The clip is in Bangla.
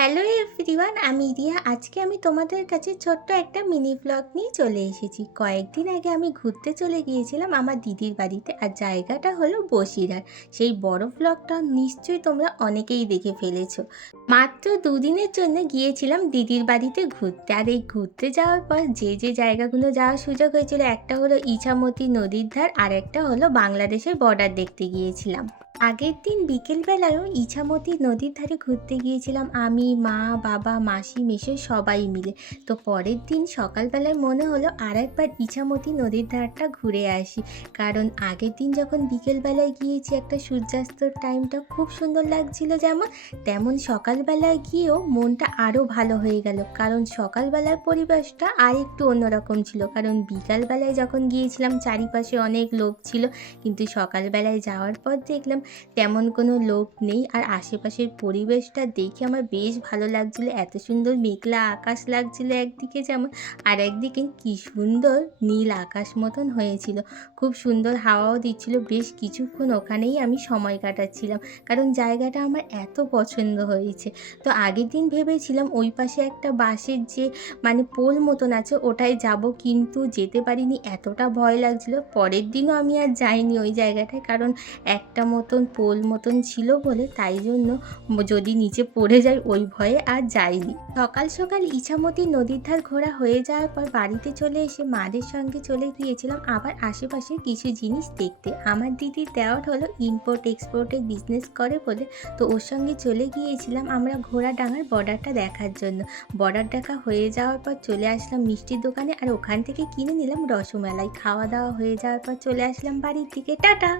হ্যালো এভরিওয়ান, আমি রিয়া। আজকে আমি তোমাদের কাছে ছোট্ট একটা মিনি ব্লগ নিয়ে চলে এসেছি। কয়েকদিন আগে আমি ঘুরতে চলে গিয়েছিলাম আমার দিদির বাড়িতে, আর জায়গাটা হলো বসিরহাট। সেই বড় ব্লগটা নিশ্চয়ই তোমরা অনেকেই দেখে ফেলেছো। মাত্র দুদিনের জন্য গিয়েছিলাম দিদির বাড়িতে ঘুরতে, আর এই ঘুরতে যাওয়ার পর যে জায়গাগুলো যাওয়ার সুযোগ হয়েছিল, একটা হলো ইছামতি নদীর ধার, আর একটা হলো বাংলাদেশের বর্ডার দেখতে গিয়েছিলাম। আগের দিন বিকেলবেলায়ও ইছামতি নদীর ধারে ঘুরতে গিয়েছিলাম আমি, মা, বাবা, মাসি, মেশো সবাই মিলে। তো পরের দিন সকালবেলায় মনে হলো আর একবার ইছামতি নদীর ধারটা ঘুরে আসি। কারণ আগের দিন যখন বিকেলবেলায় গিয়েছি, একটা সূর্যাস্তর টাইমটা খুব সুন্দর লাগছিল, যেমন তেমন সকালবেলায় গিয়েও মনটা আরও ভালো হয়ে গেল। কারণ সকালবেলার পরিবেশটা আর একটু অন্যরকম ছিল, কারণ বিকালবেলায় যখন গিয়েছিলাম চারিপাশে অনেক লোক ছিল, কিন্তু সকালবেলায় যাওয়ার পর দেখলাম তেমন কোনো লোক নেই। আর আশেপাশের পরিবেশটা দেখে আমার বেশ ভালো লাগছিল। এত সুন্দর মেঘলা আকাশ লাগছিল একদিকে, যেমন আর একদিকে কি সুন্দর নীল আকাশ মতন হয়েছিল। খুব সুন্দর হাওয়াও দিচ্ছিল। বেশ কিছুক্ষণ ওখানেই আমি সময় কাটাচ্ছিলাম, কারণ জায়গাটা আমার এত পছন্দ হয়েছে। তো আগের দিন ভেবেছিলাম ওই পাশে একটা বাঁশের যে পোল মতন আছে ওটাই যাব, কিন্তু যেতে পারিনি, এতটা ভয় লাগছিল। পরের দিনও আমি আর যাইনি ওই জায়গাটায়, কারণ একটা মতন পোল মতন ছিল বলে, তাই জন্য যদি নিচে পড়ে যায় ওই ভয়ে আর যাইনি। সকাল সকাল ইছামতি নদীর ধার ঘোরা হয়ে যাওয়ার পর বাড়িতে চলে এসে মাদের সঙ্গে চলে গিয়েছিলাম আবার আশেপাশে কিছু জিনিস দেখতে। আমার দিদির দেওয়ার হলো ইম্পোর্ট এক্সপোর্টের বিজনেস করে বলে, তো ওর সঙ্গে চলে গিয়েছিলাম আমরা ঘোড়াডাঙ্গার বর্ডারটা দেখার জন্য। বর্ডার দেখা হয়ে যাওয়ার পর চলে আসলাম মিষ্টির দোকানে, আর ওখান থেকে কিনে নিলাম রসমালাই। খাওয়া দাওয়া হয়ে যাওয়ার পর চলে আসলাম বাড়ির দিকে। টাটা।